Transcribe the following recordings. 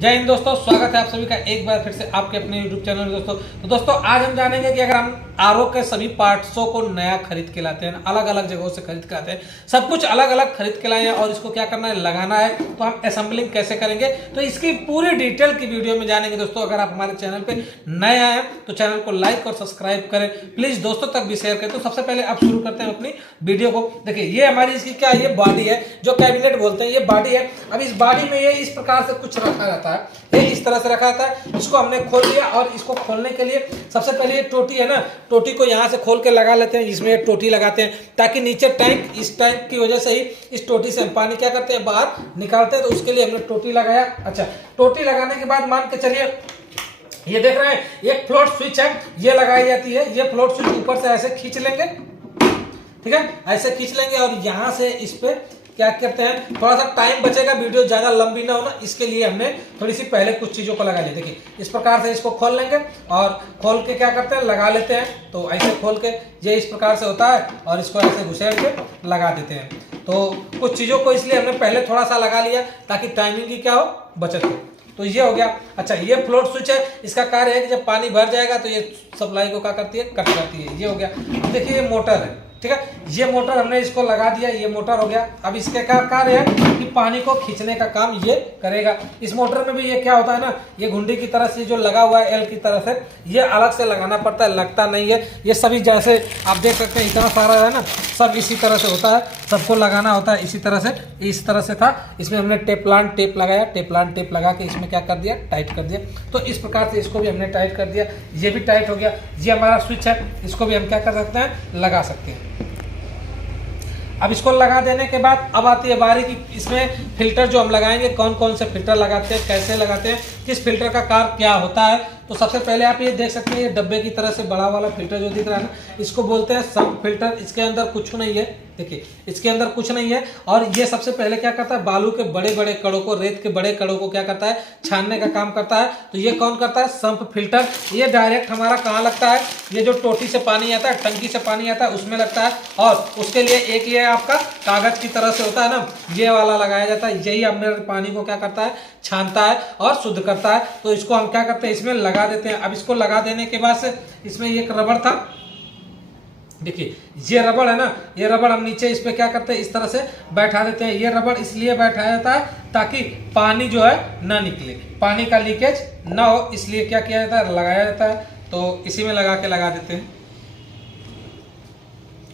जय हिंद दोस्तों, स्वागत है आप सभी का एक बार फिर से आपके अपने YouTube चैनल में। दोस्तों आज हम जानेंगे कि अगर हम आरओ के सभी पार्ट्सों को नया खरीद के लाते हैं, अलग अलग जगहों से खरीद के लाते हैं, सब कुछ अलग अलग खरीद के लाए हैं और इसको क्या करना है, लगाना है, तो हम असेंबलिंग कैसे करेंगे, तो इसकी पूरी डिटेल की वीडियो में जानेंगे। दोस्तों अगर आप हमारे चैनल पे नए आए तो चैनल को लाइक और सब्सक्राइब करें, प्लीज दोस्तों तक भी शेयर करें। तो सबसे पहले आप शुरू करते हैं अपनी वीडियो को। देखिए ये हमारी इसकी क्या है, ये बॉडी है जो कैबिनेट बोलते हैं, ये बॉडी है। अब इस बॉडी में ये इस प्रकार से कुछ रखा जाता है, ये इस तरह से रखा था। इसको हमने खोल लिया और इसको खोलने के लिए सबसे पहले ये टोटी है ना, टोटी को यहाँ से खोल के लगा लेते हैं, जिसमें ये टोटी लगाते हैं ताकि नीचे टैंक, इस टैंक की वजह से ही इस टोटी से हम पानी क्या करते हैं, बाहर निकालते हैं। तो उसके लिए हमने टोटी लगाया। अच्छा, टोटी लगाने के बाद मान के चलिए ये देख रहे हैं एक फ्लोट स्विच है, ये लगाई जाती है। ये फ्लोट स्विच ऊपर से ऐसे खींच लेंगे, ठीक है, ऐसे खींच लेंगे और यहाँ से इस पे क्या करते हैं, थोड़ा सा टाइम बचेगा, वीडियो ज्यादा लंबी ना हो ना, इसके लिए हमने थोड़ी सी पहले कुछ चीजों को लगा लिया। देखिए इस प्रकार से इसको खोल लेंगे और खोल के क्या करते हैं, लगा लेते हैं। तो ऐसे खोल के ये इस प्रकार से होता है और इसको ऐसे घुसेड़ के लगा देते हैं। तो कुछ चीजों को इसलिए हमने पहले थोड़ा सा लगा लिया ताकि टाइमिंग की क्या हो, बचत हो। तो ये हो गया। अच्छा, ये फ्लोट स्विच है, इसका कार्य है कि जब पानी भर जाएगा तो ये सप्लाई को क्या करती है, कट करती है। ये हो गया। देखिए ये मोटर है, ठीक है, ये मोटर हमने इसको लगा दिया, ये मोटर हो गया। अब इसके क्या कार्य है कि पानी को खींचने का काम ये करेगा। इस मोटर में भी ये क्या होता है ना, ये घुंडी की तरह से जो लगा हुआ है एल की तरह से, ये अलग से लगाना पड़ता है, लगता नहीं है। ये सभी जैसे आप देख सकते हैं इतना सारा है ना, सब इसी तरह से होता है, सबको लगाना होता है इसी तरह से। इस तरह से था, इसमें हमने टेफ्लॉन टेप लगाया, टेफ्लॉन टेप लगा के इसमें क्या कर दिया, टाइट कर दिया। तो इस प्रकार से इसको भी हमने टाइट कर दिया, ये भी टाइट हो गया। ये हमारा स्विच है, इसको भी हम क्या कर सकते हैं, लगा सकते हैं। अब इसको लगा देने के बाद अब आती है बारी की इसमें फिल्टर जो हम लगाएंगे, कौन कौन से फिल्टर लगाते हैं, कैसे लगाते हैं, किस फिल्टर का कार्य क्या होता है। तो सबसे पहले आप ये देख सकते हैं, ये डब्बे की तरह से बड़ा वाला फिल्टर जो दिख रहा है ना, इसको बोलते हैं सम्प फिल्टर। इसके अंदर कुछ नहीं है, देखिए इसके अंदर कुछ नहीं है। और ये सबसे पहले क्या करता है, बालू के बड़े बड़े कणों को, रेत के बड़े कणों को क्या करता है, छानने का काम करता है। तो ये कौन करता है, सम्प फिल्टर। ये डायरेक्ट हमारा कहाँ लगता है, ये जो टोटी से पानी आता है, टंकी से पानी आता है, उसमें लगता है। और उसके लिए एक ये आपका कागज की तरह से होता है ना, ये वाला लगाया जाता है। यही हमारे पानी को क्या करता है, छानता है और शुद्ध करता है। तो इसको हम क्या करते हैं, इसमें लगा देते हैं। अब इसको लगा देने के बाद से इसमें एक रबड़ था, देखिए ये रबड़ है ना, ये रबड़ हम नीचे इस पे क्या करते हैं, इस तरह से बैठा देते हैं। ये रबड़ इसलिए बैठाया जाता है ताकि पानी जो है ना निकले, पानी का लीकेज ना हो, इसलिए क्या किया जाता है, लगाया जाता है। तो इसी में लगा के लगा देते हैं।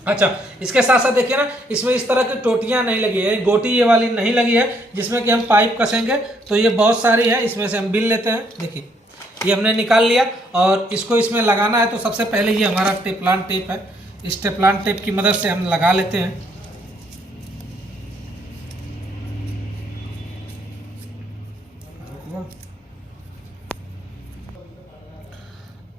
अच्छा, इसके साथ साथ देखिए ना, इसमें इस तरह की टोटियां नहीं लगी है, गोटी ये वाली नहीं लगी है जिसमें कि हम पाइप कसेंगे। तो ये बहुत सारी है, इसमें से हम बिल लेते हैं। देखिए ये हमने निकाल लिया और इसको इसमें लगाना है। तो सबसे पहले ये हमारा टेफ्लॉन टेप है, इस टेफ्लॉन टेप की मदद से हम लगा लेते हैं।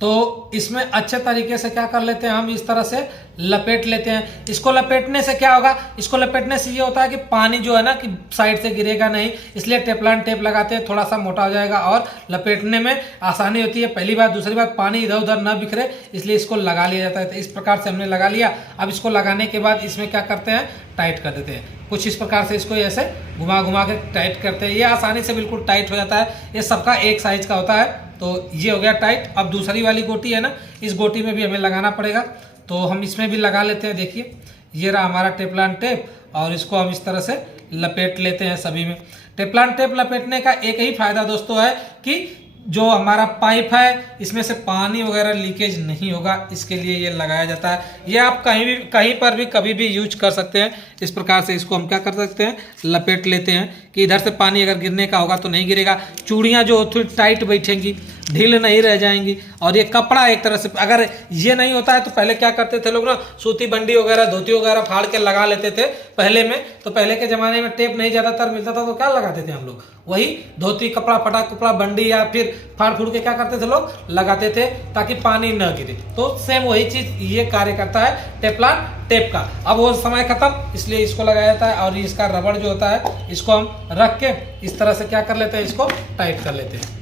तो इसमें अच्छे तरीके से क्या कर लेते हैं, हम इस तरह से लपेट लेते हैं। इसको लपेटने से क्या होगा, इसको लपेटने से ये होता है कि पानी जो है ना कि साइड से गिरेगा नहीं, इसलिए टेफ्लॉन टेप लगाते हैं, थोड़ा सा मोटा हो जाएगा और लपेटने में आसानी होती है। पहली बात। दूसरी बात, पानी इधर उधर ना बिखरे, इसलिए इसको लगा लिया जाता है। तो इस प्रकार से हमने लगा लिया। अब इसको लगाने के बाद इसमें क्या करते हैं, टाइट कर देते हैं। कुछ इस प्रकार से इसको ऐसे घुमा घुमा के टाइट करते हैं, ये आसानी से बिल्कुल टाइट हो जाता है। ये सबका एक साइज का होता है। तो ये हो गया टाइट। अब दूसरी वाली गोटी है ना, इस गोटी में भी हमें लगाना पड़ेगा, तो हम इसमें भी लगा लेते हैं। देखिए ये रहा हमारा टेफ्लॉन टेप और इसको हम इस तरह से लपेट लेते हैं सभी में। टेफ्लॉन टेप लपेटने का एक ही फायदा दोस्तों है कि जो हमारा पाइप है इसमें से पानी वगैरह लीकेज नहीं होगा, इसके लिए ये लगाया जाता है। ये आप कहीं पर भी कभी भी यूज कर सकते हैं। इस प्रकार से इसको हम क्या कर सकते हैं, लपेट लेते हैं कि इधर से पानी अगर गिरने का होगा तो नहीं गिरेगा, चूड़ियाँ जो थोड़ी टाइट बैठेंगी, ढील नहीं रह जाएंगी। और ये कपड़ा एक तरह से, अगर ये नहीं होता है तो पहले क्या करते थे लोग ना, सूती बंडी वगैरह, धोती वगैरह फाड़ के लगा लेते थे पहले में। तो पहले के ज़माने में टेप नहीं ज़्यादातर मिलता था, तो क्या लगाते थे हम लोग, वही धोती, कपड़ा, फटा कपड़ा, बंडी या फिर फाड़ फूड़ के क्या करते थे लोग, लगाते थे ताकि पानी न गिरे। तो सेम वही चीज़ ये कार्य करता है टेफ्लॉन टेप का। अब वो समय खत्म, इसलिए इसको लगाया जाता है। और इसका रबड़ जो होता है, इसको हम रख के इस तरह से क्या कर लेते हैं, इसको टाइट कर लेते हैं।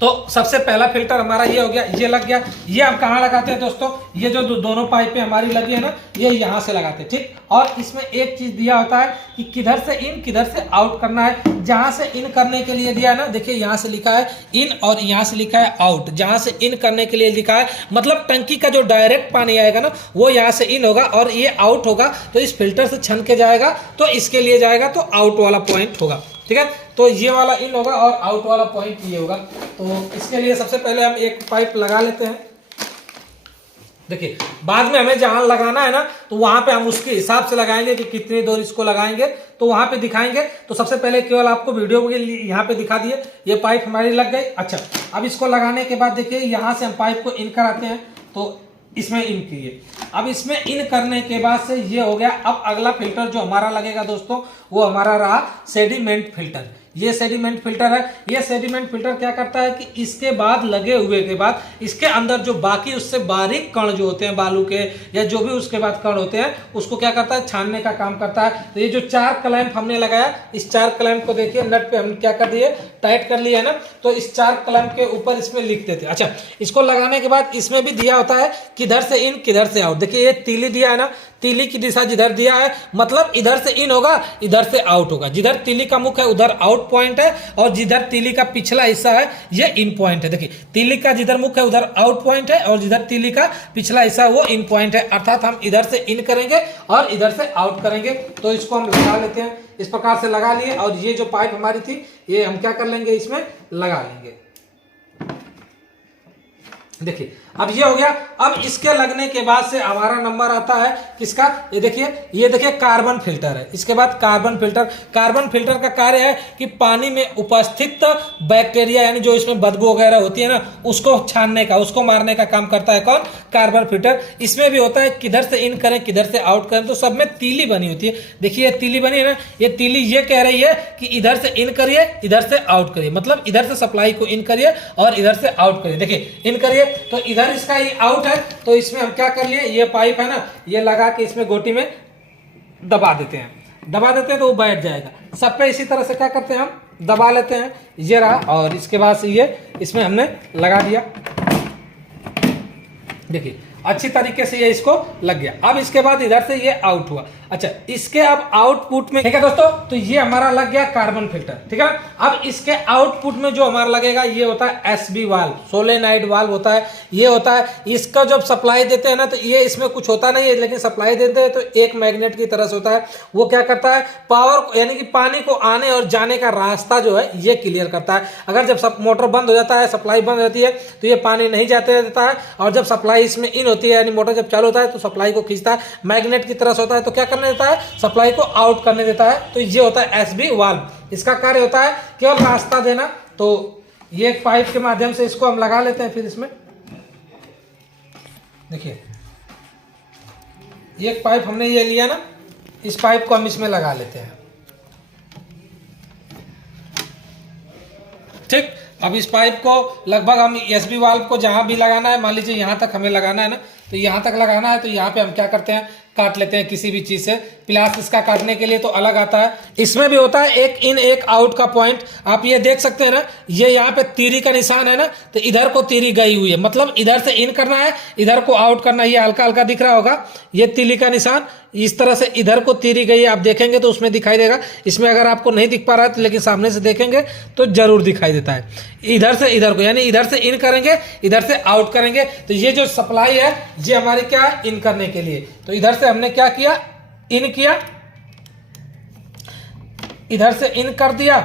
तो सबसे पहला फिल्टर हमारा ये हो गया, ये लग गया। ये हम कहाँ लगाते हैं दोस्तों, ये जो दोनों पाइपें हमारी लगी है ना, ये यहाँ से लगाते हैं, ठीक। और इसमें एक चीज दिया होता है कि किधर से इन किधर से आउट करना है। जहां से इन करने के लिए दिया है ना, देखिए यहाँ से लिखा है इन और यहाँ से लिखा है आउट। जहां से इन करने के लिए लिखा है मतलब टंकी का जो डायरेक्ट पानी आएगा ना वो यहाँ से इन होगा और ये आउट होगा, तो इस फिल्टर से छन के जाएगा तो इसके लिए जाएगा, तो आउट वाला पॉइंट होगा, ठीक है। तो ये वाला इन होगा और आउट वाला पॉइंट ये होगा। तो इसके लिए सबसे पहले हम एक पाइप लगा लेते हैं। देखिए बाद में हमें जहां लगाना है ना तो वहां पे हम उसके हिसाब से लगाएंगे कि कितनी दूर इसको लगाएंगे, तो वहां पे दिखाएंगे। तो सबसे पहले केवल आपको वीडियो के लिए यहाँ पे दिखा दिए, ये पाइप हमारी लग गई। अच्छा, अब इसको लगाने के बाद देखिए यहाँ से हम पाइप को इन कराते हैं, तो इसमें इन किए। अब इसमें इन करने के बाद से ये हो गया। अब अगला फिल्टर जो हमारा लगेगा दोस्तों वो हमारा रहा सेडिमेंट फिल्टर। ये सेडिमेंट फिल्टर है। ये सेडिमेंट फिल्टर क्या करता है कि इसके बाद लगे हुए के बाद इसके अंदर जो बाकी उससे बारीक कण जो होते हैं बालू के या जो भी उसके बाद कण होते हैं उसको क्या करता है, छानने का काम करता है। तो ये जो 4 क्लैंप हमने लगाया, इस 4 क्लैंप को देखिए नट पे हम क्या कर दिए, टाइट कर लिया है ना। तो इस 4 क्लैंप के ऊपर इसमें लिख देते हैं। अच्छा, इसको लगाने के बाद इसमें भी दिया होता है किधर से इन किधर से आउट। देखिए ये तीली दिया है ना, तीली की दिशा जिधर दिया है मतलब इधर से इन होगा इधर से आउट होगा। जिधर तीली का मुख है उधर आउट पॉइंट है और जिधर तीली का पिछला हिस्सा है ये इन पॉइंट है। देखिए तीली का जिधर मुख है उधर आउट पॉइंट है और जिधर तीली का पिछला हिस्सा वो इन पॉइंट है। अर्थात हम इधर से इन करेंगे और इधर से आउट करेंगे। तो इसको हम लगा लेते हैं, इस प्रकार से लगा लिए। और ये जो पाइप हमारी थी ये हम क्या कर लेंगे, इसमें लगा लेंगे। देखिए अब ये हो गया। अब इसके लगने के बाद से हमारा नंबर आता है किसका, ये देखिए कार्बन फिल्टर है। इसके बाद कार्बन फिल्टर। कार्बन फिल्टर का कार्य है कि पानी में उपस्थित बैक्टीरिया यानी जो इसमें बदबू वगैरह होती है ना उसको छानने का, उसको मारने का काम करता है कौन, कार्बन फिल्टर। इसमें भी होता है किधर से इन करें किधर से आउट करें। तो सब में तीली बनी होती है। देखिए ये तीली बनी है ना, ये तीली ये कह रही है कि इधर से इन करिए इधर से आउट करिए, मतलब इधर से सप्लाई को इन करिए और इधर से आउट करिए। देखिए इन करिए तो इधर इसका ये आउट है, तो इसमें हम क्या कर लिए, ये पाइप है ना ये लगा के इसमें गोटी में दबा देते हैं तो वो बैठ जाएगा। सब पे इसी तरह से क्या करते हैं, हम दबा लेते हैं। ये रहा और इसके बाद से ये इसमें हमने लगा दिया। देखिए अच्छी तरीके से ये इसको लग गया। अब इसके बाद इधर से ये आउट हुआ। अच्छा, इसके अब आउटपुट में ठीक है दोस्तों, तो ये हमारा लग गया कार्बन फिल्टर, ठीक है। अब इसके आउटपुट में जो हमारा लगेगा ये होता है एसबी वाल्व, सोलेनाइड वाल्व होता है। ये होता है इसका जब सप्लाई देते हैं ना तो ये इसमें कुछ होता नहीं है, लेकिन सप्लाई देते हैं तो एक मैग्नेट की तरह से होता है। वो क्या करता है, पावर यानी कि पानी को आने और जाने का रास्ता जो है ये क्लियर करता है। अगर जब सब मोटर बंद हो जाता है, सप्लाई बंद रहती है तो ये पानी नहीं जाते देता है, और जब सप्लाई इसमें इन होती है यानी मोटर जब चालू होता है तो सप्लाई को खींचता है, मैग्नेट की तरह से होता है। तो क्या करने देता है, सप्लाई को आउट करने देता है। तो ये होता है एसबी वाल्व। इसका कार्य होता है केवल रास्ता देना। तो ये एक पाइप के माध्यम से इसको हम लगा लेते हैं। फिर इसमें देखिए ये एक पाइप हमने ये लिया ना, इस पाइप को हम इसमें लगा लेते हैं, ठीक। अब इस पाइप को लगभग हम एसबी वाल्व को जहां भी लगाना है, मान लीजिए यहां तक हमें लगाना है ना, तो यहां तक लगाना है। तो यहां पे हम क्या करते हैं, काट लेते हैं किसी भी चीज से। प्लास इसका काटने के लिए तो अलग आता है। इसमें भी होता है एक इन एक आउट का पॉइंट। आप ये देख सकते हैं ना, ये यहाँ पे तीरी का निशान है ना, तो इधर को तीरी गई हुई है, मतलब इधर से इन करना है इधर को आउट करना है। ये हल्का हल्का दिख रहा होगा, ये तीली का निशान इस तरह से इधर को तीरी गई है। आप देखेंगे तो उसमें दिखाई देगा। इसमें अगर आपको नहीं दिख पा रहा है तो लेकिन सामने से देखेंगे तो जरूर दिखाई देता है। इधर से इधर को यानी इधर से इन करेंगे इधर से आउट करेंगे। तो ये जो सप्लाई है ये हमारी क्या है, इन करने के लिए। तो इधर से हमने क्या किया, इन किया, इधर से इन कर दिया,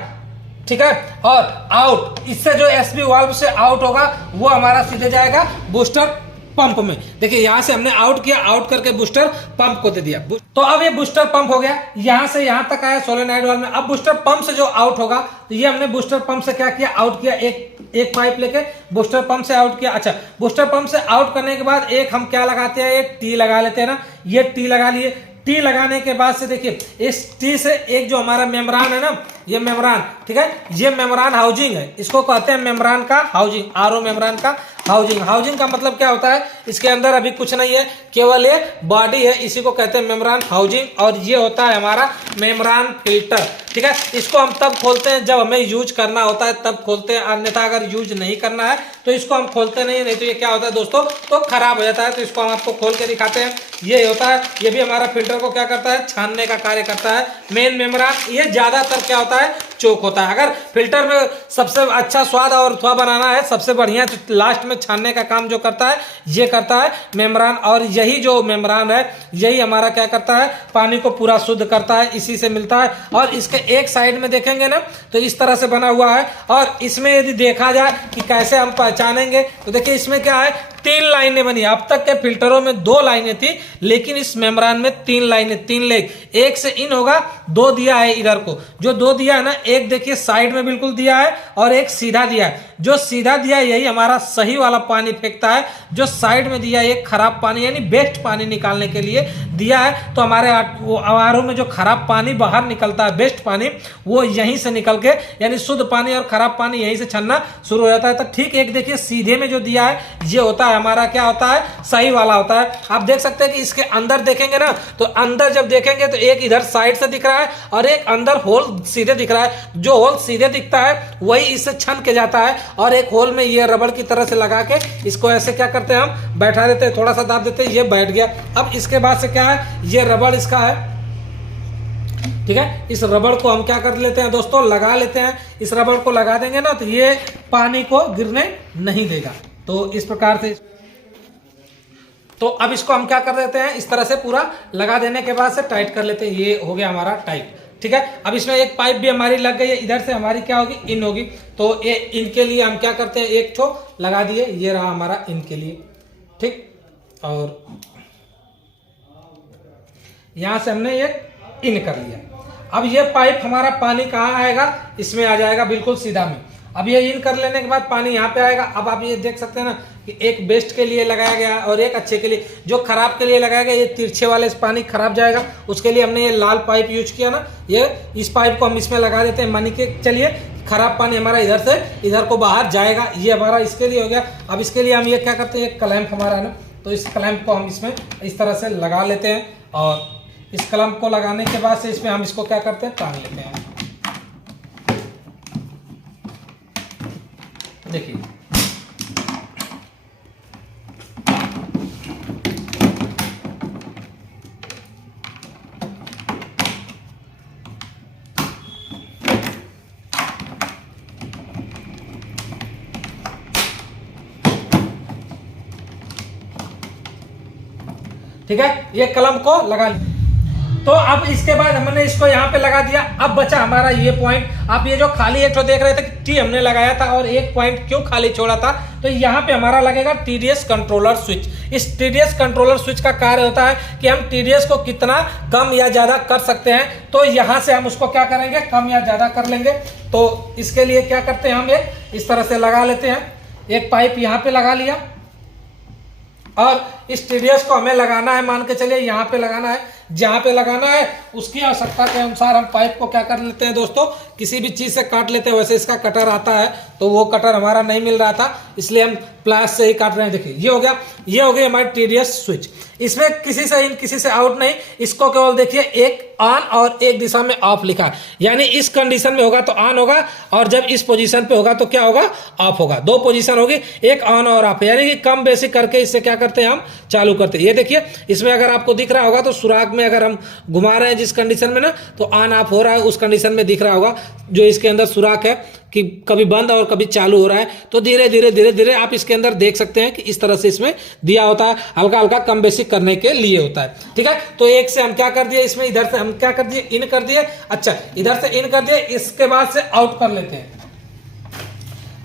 ठीक है। और आउट, इससे जो एसबी वाल्व से आउट होगा वो हमारा सीधे जाएगा बूस्टर पंप में। देखिए यहां से हमने आउट किया, आउट करके बूस्टर पंप को दे दिया। तो अब ये बूस्टर पंप हो गया, यहां से यहां तक आया सोलेनाइड वाल्व में। अब बूस्टर पंप से जो आउट होगा तो ये हमने बूस्टर पंप से क्या किया, आउट किया। एक पाइप लेके बूस्टर पंप से आउट किया। अच्छा, बूस्टर पंप से आउट करने के बाद एक हम क्या लगाते हैं, एक टी लगा लेते हैं ना। ये टी लगा लिए। टी लगाने के बाद से देखिए इस टी से एक जो हमारा मेम्ब्रान है ना, ये मेम्ब्रान, ठीक है, ये मेम्ब्रान हाउसिंग है, इसको कहते हैं मेम्ब्रान का हाउसिंग, आरओ मेम्ब्रान का हाउसिंग। हाउसिंग का मतलब क्या होता है, इसके अंदर अभी कुछ नहीं है, केवल ये बॉडी है, इसी को कहते हैं मेम्ब्रान हाउसिंग। और ये होता है हमारा मेम्ब्रान फिल्टर, ठीक है। इसको हम तब खोलते हैं जब हमें यूज करना होता है तब खोलते हैं, अन्यथा अगर यूज नहीं करना है तो इसको हम खोलते नहीं तो ये क्या होता है दोस्तों, तो खराब हो जाता है। तो इसको हम आपको खोल के दिखाते हैं। ये होता है, ये भी हमारा फिल्टर को क्या करता है, छानने का कार्य करता है। मेन मेम्ब्रान ये ज्यादातर क्या होता है, चोक होता है। अगर फिल्टर में सबसे अच्छा स्वाद और थोड़ा बनाना है, सबसे बढ़िया तो लास्ट में छानने का काम जो करता है ये करता है मेम्ब्रान। और यही जो मेम्ब्रान है यही हमारा क्या करता है, पानी को पूरा शुद्ध करता है, इसी से मिलता है। और इसके एक साइड में देखेंगे ना तो इस तरह से बना हुआ है। और इसमें यदि देखा जाए कि कैसे हम पहचानेंगे तो देखिए इसमें क्या है, 3 लाइनें बनी। अब तक के फिल्टरों में 2 लाइनें थी, लेकिन इस मेम्ब्रान में 3 लाइनें, 3 लेग, एक से इन होगा, 2 दिया है इधर को। जो 2 दिया है ना, एक देखिए साइड में बिल्कुल दिया है और एक सीधा दिया है। जो सीधा दिया है यही हमारा सही वाला पानी फेंकता है, जो साइड में दिया है ये खराब पानी यानी बेस्ट पानी निकालने के लिए दिया है। तो हमारे आरओ में जो खराब पानी बाहर निकलता है, बेस्ट पानी, वो यहीं से निकल के यानी शुद्ध पानी और खराब पानी यहीं से छनना शुरू हो जाता है। तो ठीक एक देखिए सीधे में जो दिया है ये होता है हमारा क्या होता है, सही वाला होता है। आप देख सकते हैं कि इसके अंदर देखेंगे ना तो अंदर जब देखेंगे तो एक इधर साइड से दिख रहा है और एक अंदर होल सीधे दिख रहा है। जो होल सीधे दिखता है वही इससे छन के जाता है और एक होल में ये रबड़ की तरह से लगा के इसको ऐसे क्या करते हैं, हम बैठा देते हैं, थोड़ा सा दाब देते हैं, ये बैठ गया। अब इसके बाद से क्या है, ये रबड़ इसका है, ठीक है। इस रबड़ को हम क्या कर लेते हैं दोस्तों, लगा लेते हैं। इस रबड़ को लगा देंगे ना तो ये पानी को गिरने नहीं देगा। तो इस प्रकार से, तो अब इसको हम क्या कर देते हैं, इस तरह से पूरा लगा देने के बाद से टाइट कर लेते हैं। ये हो गया हमारा टाइट, ठीक है। अब इसमें एक पाइप भी हमारी लग गई है, इधर से हमारी क्या होगी, इन होगी। तो ये इन के लिए हम क्या करते हैं, एक ठो लगा दिए, ये रहा हमारा इन के लिए, ठीक। और यहां से हमने ये इन कर लिया। अब ये पाइप हमारा पानी कहाँ आएगा, इसमें आ जाएगा बिल्कुल सीधा में। अब ये इन कर लेने के बाद पानी यहाँ पे आएगा। अब आप ये देख सकते हैं ना कि एक बेस्ट के लिए लगाया गया और एक अच्छे के लिए। जो खराब के लिए लगाया गया ये तिरछे वाले से पानी खराब जाएगा, उसके लिए हमने ये लाल पाइप यूज किया ना, ये इस पाइप को हम इसमें लगा देते हैं, मानी के चलिए खराब पानी हमारा इधर से इधर को बाहर जाएगा। ये हमारा इसके लिए हो गया। अब इसके लिए हम ये क्या करते हैं, एक क्लैंप हमारा है ना, तो इस क्लैंप को हम इसमें इस तरह से लगा लेते हैं। और इस क्लैंप को लगाने के बाद से इसमें हम इसको क्या करते हैं, टांग लेते हैं। देखिए ठीक है, ये कलम को लगा लिया। तो अब इसके बाद हमने इसको यहाँ पे लगा दिया। अब बचा हमारा ये पॉइंट। आप ये जो खाली एक तो देख रहे थे कि टी हमने लगाया था और एक पॉइंट क्यों खाली छोड़ा था, तो यहाँ पे हमारा लगेगा टीडीएस कंट्रोलर स्विच। इस टीडीएस कंट्रोलर स्विच का कार्य होता है कि हम टीडीएस को कितना कम या ज्यादा कर सकते हैं। तो यहाँ से हम उसको क्या करेंगे, कम या ज्यादा कर लेंगे। तो इसके लिए क्या करते हैं, हम एक इस तरह से लगा लेते हैं। एक पाइप यहाँ पे लगा लिया और इस टीडीएस को हमें लगाना है, मान के चलिए यहाँ पे लगाना है। जहाँ पे लगाना है उसकी आवश्यकता के अनुसार हम पाइप को क्या कर लेते हैं दोस्तों, किसी भी चीज से काट लेते हैं। वैसे इसका कटर आता है तो वो कटर हमारा नहीं मिल रहा था, इसलिए हम प्लास से ही काट रहे हैं। देखिए ये हो गया, ये हो गई हमारी टीडीएस स्विच। इसमें किसी से इन किसी से आउट नहीं, इसको केवल देखिए एक ऑन और एक दिशा में ऑफ लिखा है, यानी इस कंडीशन में होगा तो ऑन होगा और जब इस पोजीशन पे होगा तो क्या होगा, ऑफ होगा। 2 पोजीशन होगी, एक ऑन और ऑफ, यानी कि कम बेसिक करके इससे क्या करते हैं, हम चालू करते हैं। ये देखिए इसमें अगर आपको दिख रहा होगा तो सुराग में अगर हम घुमा रहे हैं जिस कंडीशन में ना, तो ऑन ऑफ हो रहा है, उस कंडीशन में दिख रहा होगा जो इसके अंदर सुराग है कि कभी बंद और कभी चालू हो रहा है। तो धीरे धीरे धीरे धीरे आप इसके अंदर देख सकते हैं कि इस तरह से इसमें दिया होता है, हल्का हल्का कम बेसिक करने के लिए होता है। ठीक है, तो एक से हम क्या कर दिए, इसमें इधर से हम क्या कर दिए, इन कर दिए। अच्छा, इधर से इन कर दिए, इसके बाद से आउट कर लेते हैं।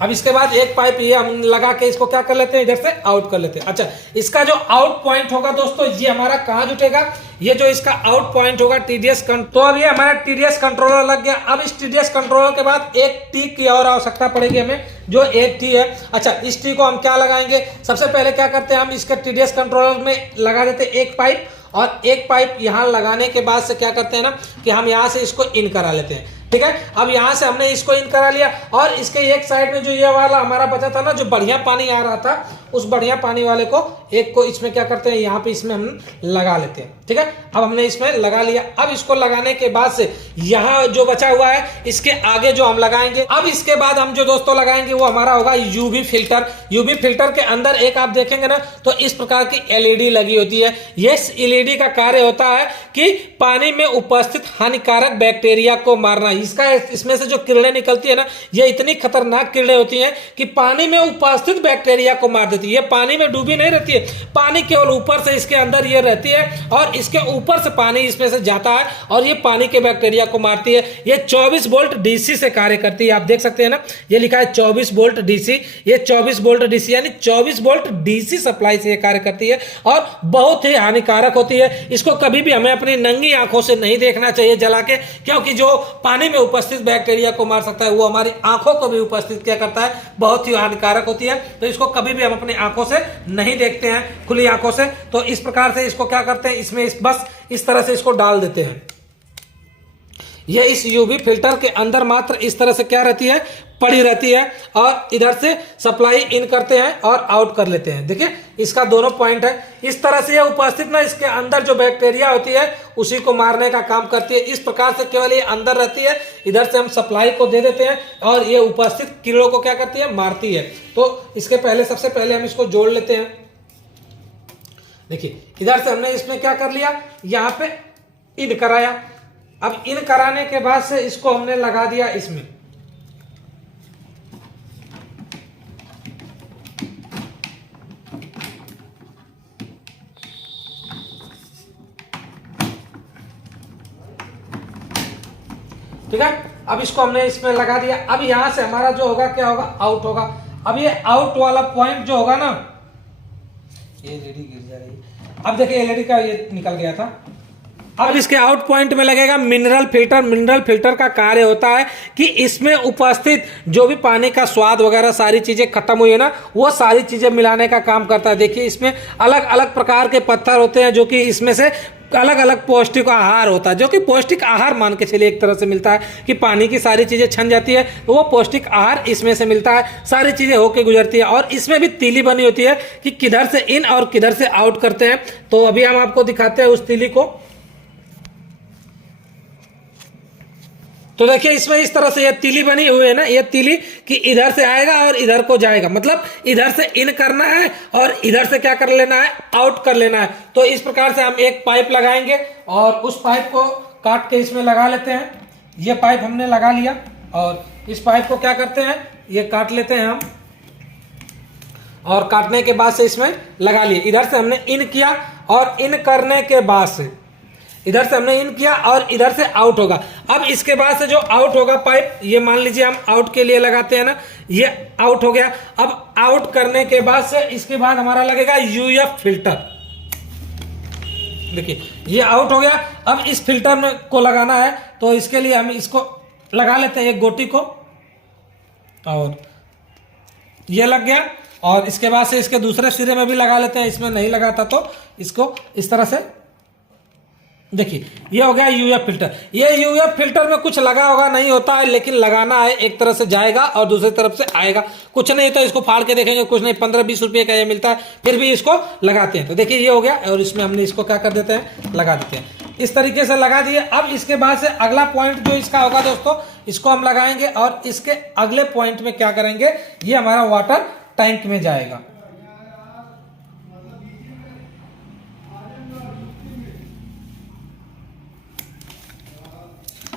अब इसके बाद एक पाइप ये हम लगा के इसको क्या कर लेते हैं, इधर से आउट कर लेते हैं। अच्छा, इसका जो आउट पॉइंट होगा दोस्तों, ये हमारा कहां जुटेगा, ये जो इसका आउट पॉइंट होगा टीडीएस तो अब ये हमारा टीडीएस कंट्रोलर लग गया। अब इस टीडीएस कंट्रोलर के बाद एक टी की और आवश्यकता पड़ेगी हमें, जो एक टी है। अच्छा, इस टी को हम क्या लगाएंगे, सबसे पहले क्या करते हैं, हम इसके टीडीएस कंट्रोलर में लगा देते हैं एक पाइप, और एक पाइप यहां लगाने के बाद से क्या करते हैं ना कि हम यहां से इसको इन करा लेते हैं। ठीक है। अब यहाँ से हमने इसको इन करा लिया और इसके एक साइड में जो ये वाला हमारा बचा था ना, जो बढ़िया पानी आ रहा था, उस बढ़िया पानी वाले को एक को इसमें क्या करते हैं, यहाँ पे इसमें हम लगा लेते हैं। ठीक है, अब हमने इसमें लगा लिया। अब इसको लगाने के बाद से यहाँ जो बचा हुआ है इसके आगे जो हम लगाएंगे, अब इसके बाद हम जो दोस्तों लगाएंगे वो हमारा होगा यूवी फिल्टर। यूवी फिल्टर के अंदर एक आप देखेंगे ना तो इस प्रकार की एलईडी लगी होती है। इस एलईडी का कार्य होता है कि पानी में उपस्थित हानिकारक बैक्टीरिया को मारना। इसमें से जो किरणें निकलती है ना, ये इतनी खतरनाक किरणें होती हैं कि पानी में उपस्थित बैक्टीरिया को मार देती है। ये पानी में डूबी नहीं रहती है, पानी केवल ऊपर से इसके अंदर ये रहती है और इसके ऊपर से पानी इसमें से जाता है और ये पानी के बैक्टीरिया को मारती है। ये 24 वोल्ट डीसी से कार्य करती है। आप देख सकते हैं ना, ये लिखा है 24 वोल्ट डीसी। ये 24 वोल्ट डीसी यानी 24 वोल्ट डीसी सप्लाई से ये कार्य करती है और बहुत ही हानिकारक होती है। इसको कभी भी हमें अपनी नंगी आंखों से नहीं देखना चाहिए जला के, क्योंकि जो पानी में उपस्थित बैक्टीरिया को मार सकता है वो हमारी आंखों को भी उपस्थित क्या करता है, बहुत ही हानिकारक होती है। तो इसको कभी भी हम अपनी आंखों से नहीं देखते हैं, खुली आंखों से। तो इस प्रकार से इसको क्या करते हैं, इसमें बस इस तरह से इसको डाल देते हैं। ये इस यूवी फिल्टर के अंदर मात्र इस तरह से क्या रहती है, पड़ी रहती है और इधर से सप्लाई इन करते हैं और आउट कर लेते हैं। देखिए इसका दोनों पॉइंट है। इस तरह से ये उपस्थित ना इसके अंदर जो बैक्टीरिया होती है उसी को मारने का काम करती है। इस प्रकार से केवल ये अंदर रहती है, इधर से हम सप्लाई को दे देते हैं और ये उपस्थित कीड़ों को क्या करती है, मारती है। तो इसके पहले सबसे पहले हम इसको जोड़ लेते हैं। देखिए इधर से हमने इसमें क्या कर लिया, यहाँ पे इन कराया। अब इन कराने के बाद से इसको हमने लगा दिया इसमें। ठीक है, अब इसको हमने इसमें लगा दिया। अब यहां से हमारा जो होगा क्या होगा, आउट होगा। अब ये आउट वाला पॉइंट जो होगा ना, ये एलईडी गिर जा रही है। अब देखिए एलईडी का ये निकल गया था। अब इसके आउट पॉइंट में लगेगा मिनरल फिल्टर। मिनरल फिल्टर का कार्य होता है कि इसमें उपस्थित जो भी पानी का स्वाद वगैरह सारी चीजें खत्म हुई है ना, वो सारी चीजें मिलाने का काम करता है। देखिए इसमें अलग अलग प्रकार के पत्थर होते हैं जो कि इसमें से अलग अलग पौष्टिक आहार होता है, जो कि पौष्टिक आहार मान के चलिए एक तरह से मिलता है कि पानी की सारी चीजें छन जाती है तो वो पौष्टिक आहार इसमें से मिलता है, सारी चीजें होके गुजरती है। और इसमें भी तीली बनी होती है कि किधर से इन और किधर से आउट करते हैं। तो अभी हम आपको दिखाते हैं उस तीली को। तो देखिए इसमें इस तरह से ये तीली बनी हुई है ना, ये तीली कि इधर से आएगा और इधर को जाएगा, मतलब इधर से इन करना है और इधर से क्या कर लेना है, आउट कर लेना है। तो इस प्रकार से हम एक पाइप लगाएंगे और उस पाइप को काट के इसमें लगा लेते हैं। ये पाइप हमने लगा लिया और इस पाइप को क्या करते हैं, ये काट लेते हैं हम और काटने के बाद से इसमें लगा लिए। इधर से हमने इन किया और इन करने के बाद से इधर से हमने इन किया और इधर से आउट होगा। अब इसके बाद से जो आउट होगा पाइप, ये मान लीजिए हम आउट के लिए लगाते हैं ना, ये आउट हो गया। अब आउट करने के बाद से इसके बाद हमारा लगेगा यूएफ फिल्टर। देखिए ये आउट हो गया। अब इस फिल्टर में को लगाना है तो इसके लिए हम इसको लगा लेते हैं एक गोटी को और ये लग गया। और इसके बाद से इसके दूसरे सिरे में भी लगा लेते हैं, इसमें नहीं लगाता तो इसको इस तरह से। देखिए ये हो गया यूएफ फिल्टर। ये यूएफ फिल्टर में कुछ लगा होगा नहीं होता है, लेकिन लगाना है, एक तरफ से जाएगा और दूसरी तरफ से आएगा। कुछ नहीं तो इसको फाड़ के देखेंगे, कुछ नहीं, 15-20 रुपये का ये मिलता है, फिर भी इसको लगाते हैं। तो देखिए ये हो गया और इसमें हमने इसको क्या कर देते हैं, लगा देते हैं। इस तरीके से लगा दिए। अब इसके बाद से अगला पॉइंट जो इसका होगा दोस्तों, इसको हम लगाएंगे और इसके अगले पॉइंट में क्या करेंगे, ये हमारा वाटर टैंक में जाएगा।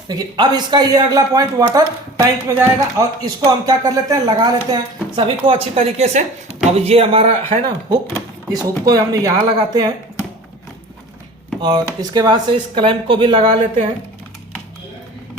देखिए अब इसका ये अगला पॉइंट वाटर टैंक में जाएगा और इसको हम क्या कर लेते हैं, लगा लेते हैं सभी को अच्छी तरीके से। अब ये हमारा है ना हुक, इस हुक को हम यहाँ लगाते हैं और इसके बाद से इस क्लैंप को भी लगा लेते हैं।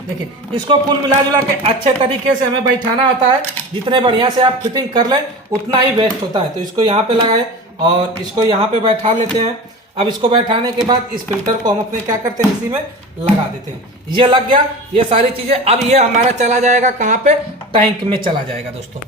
देखिए इसको कुल मिला जुला के अच्छे तरीके से हमें बैठाना होता है। जितने बढ़िया से आप फिटिंग कर लें उतना ही बेस्ट होता है। तो इसको यहाँ पे लगाए और इसको यहाँ पे बैठा लेते हैं। अब इसको बैठाने के बाद इस फिल्टर को हम अपने क्या करते हैं, इसी में लगा देते हैं। ये लग गया, ये सारी चीज़ें। अब ये हमारा चला जाएगा कहाँ पे, टैंक में चला जाएगा दोस्तों।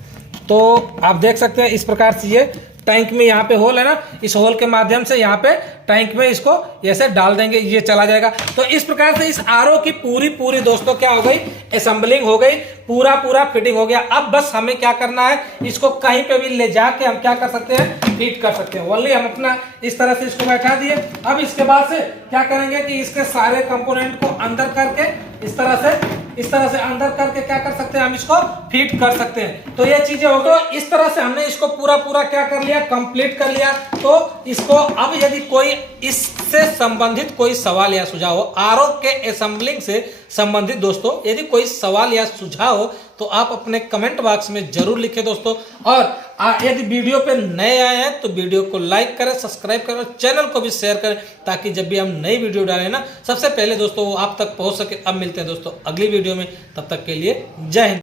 तो आप देख सकते हैं इस प्रकार से ये टैंक में यहाँ पे होल है ना, इस होल के माध्यम से यहाँ पे टैंक में इसको ऐसे डाल देंगे, ये चला जाएगा। तो इस प्रकार से इस आरओ की पूरी दोस्तों क्या हो गई, असेंबलिंग हो गई, पूरा फिटिंग हो गया। अब बस हमें क्या करना है, इसको कहीं पे भी ले जाके हम क्या कर सकते हैं, फिट कर सकते हैं। ओनली हम अपना इस तरह से इसको बैठा दिए। अब इसके बाद से क्या करेंगे कि इसके सारे कंपोनेंट को अंदर करके इस तरह से अंदर करके क्या कर सकते हैं, हम इसको फिट कर सकते हैं। तो ये चीजें हो गई। इस तरह से हमने इसको पूरा क्या कर लिया, कंप्लीट कर लिया। तो इसको अब यदि कोई इससे संबंधित कोई सवाल या सुझाव हो, आरओ के असेंबलिंग से संबंधित दोस्तों यदि कोई सवाल या सुझाव हो तो आप अपने कमेंट बॉक्स में जरूर लिखें दोस्तों। और यदि वीडियो पे नए आए हैं तो वीडियो को लाइक करें, सब्सक्राइब करें, चैनल को भी शेयर करें, ताकि जब भी हम नई वीडियो डालें ना सबसे पहले दोस्तों वो आप तक पहुंच सके। अब मिलते हैं दोस्तों अगली वीडियो में, तब तक के लिए जय हिंद।